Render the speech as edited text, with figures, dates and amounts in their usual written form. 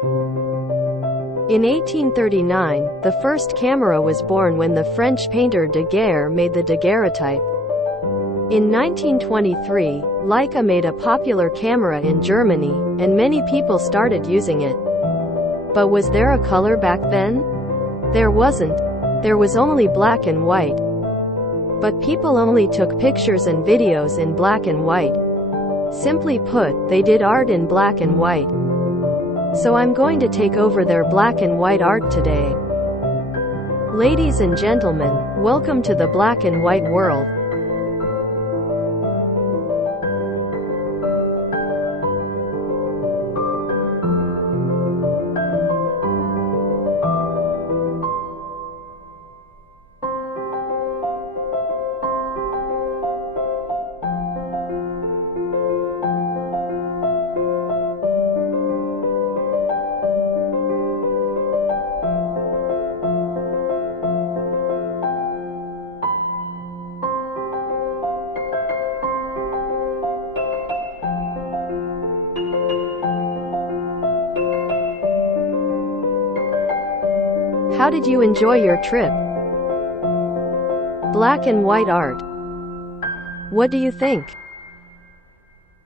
In 1839, the first camera was born when the French painter Daguerre made the daguerreotype. In 1923, Leica made a popular camera in Germany, and many people started using it. But was there a color back then? There wasn't. There was only black and white. But people only took pictures and videos in black and white. Simply put, they did art in black and white. So I'm going to take over their black and white art today. Ladies and gentlemen, welcome to the black and white world. How did you enjoy your trip? Black and white art. What do you think?